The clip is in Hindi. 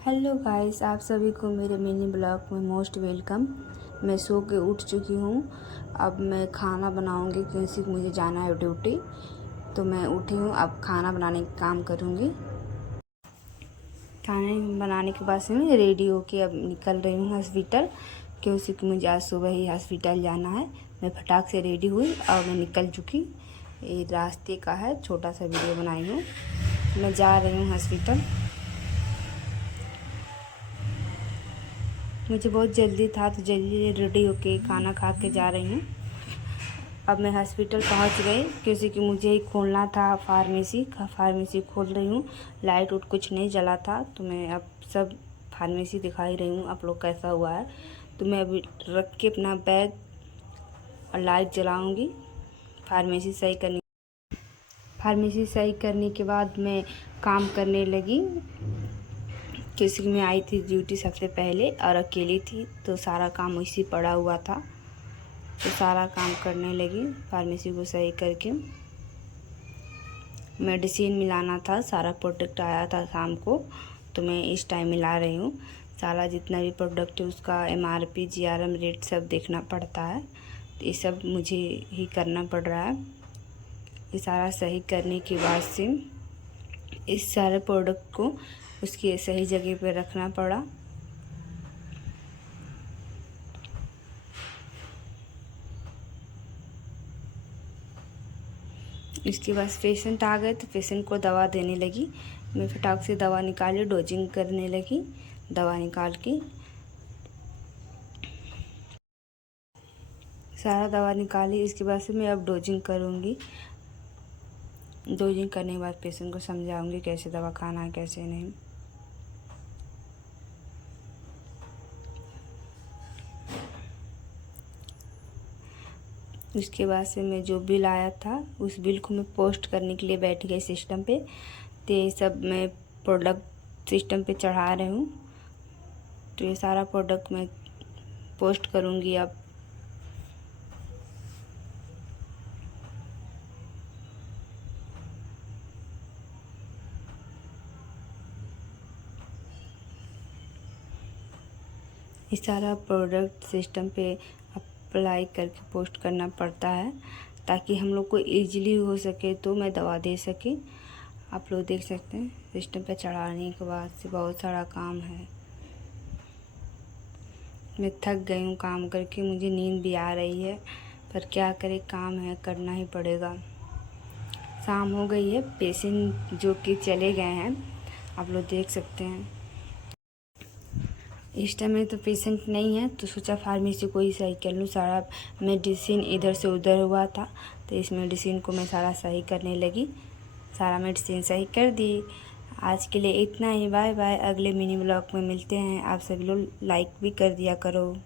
हेलो गाइस, आप सभी को मेरे मिनी ब्लॉग में मोस्ट वेलकम। मैं सो के उठ चुकी हूँ। अब मैं खाना बनाऊँगी क्योंकि मुझे जाना है ड्यूटी। तो मैं उठी हूँ, अब खाना बनाने का काम करूँगी। खाने बनाने के बाद से मैं रेडी होके अब निकल रही हूँ हॉस्पिटल, क्योंकि मुझे आज सुबह ही हॉस्पिटल जाना है। मैं फटाक से रेडी हुई और मैं निकल चुकी। ये रास्ते का है, छोटा सा वीडियो बनाई हूँ। मैं जा रही हूँ हॉस्पिटल। मुझे बहुत जल्दी था तो जल्दी रेडी होके खाना खा के जा रही हूँ। अब मैं हॉस्पिटल पहुँच गई क्योंकि मुझे ही खोलना था फार्मेसी खोल रही हूँ। लाइट उट कुछ नहीं जला था तो मैं अब सब फार्मेसी दिखाई रही हूँ आप लोग कैसा हुआ है। तो मैं अभी रख के अपना बैग और लाइट जलाऊँगी। फार्मेसी सही करने के बाद मैं काम करने लगी, क्योंकि मैं आई थी ड्यूटी सबसे पहले और अकेली थी तो सारा काम वैसे पड़ा हुआ था। तो सारा काम करने लगी फार्मेसी को सही करके। मेडिसिन मिलाना था, सारा प्रोडक्ट आया था शाम को तो मैं इस टाइम मिला रही हूँ। सारा जितना भी प्रोडक्ट है उसका MRP GRM रेट सब देखना पड़ता है, तो ये सब मुझे ही करना पड़ रहा है। ये सारा सही करने के बाद से इस सारे प्रोडक्ट को उसकी सही जगह पे रखना पड़ा। इसके बाद पेशेंट आ गए तो पेशेंट को दवा देने लगी। मैं फटाक से दवा निकाली, डोजिंग करने लगी। दवा निकाल के सारा दवा निकाली। इसके बाद से मैं अब डोजिंग करूँगी। डोजिंग करने के बाद पेशेंट को समझाऊंगी कैसे दवा खाना है कैसे नहीं। उसके बाद से मैं जो बिल आया था उस बिल को मैं पोस्ट करने के लिए बैठ गई सिस्टम पे। तो ये सब मैं प्रोडक्ट सिस्टम पे चढ़ा रही हूँ। तो ये सारा प्रोडक्ट मैं पोस्ट करूँगी अब। ये सारा प्रोडक्ट सिस्टम पे अप्लाई करके पोस्ट करना पड़ता है ताकि हम लोग को ईजिली हो सके तो मैं दवा दे सके। आप लोग देख सकते हैं सिस्टम पे चढ़ाने के बाद से बहुत सारा काम है। मैं थक गई हूँ काम करके, मुझे नींद भी आ रही है, पर क्या करें, काम है करना ही पड़ेगा। शाम हो गई है, पेशेंट जो कि चले गए हैं आप लोग देख सकते हैं। इस टाइम में तो पेशेंट नहीं है तो सोचा फार्मेसी को ही सही कर लूँ। सारा मेडिसिन इधर से उधर हुआ था तो इस मेडिसिन को मैं सारा सही करने लगी। सारा मेडिसिन सही कर दी। आज के लिए इतना ही। Bye bye. अगले मिनी ब्लॉग में मिलते हैं। आप सभी लोग लाइक भी कर दिया करो।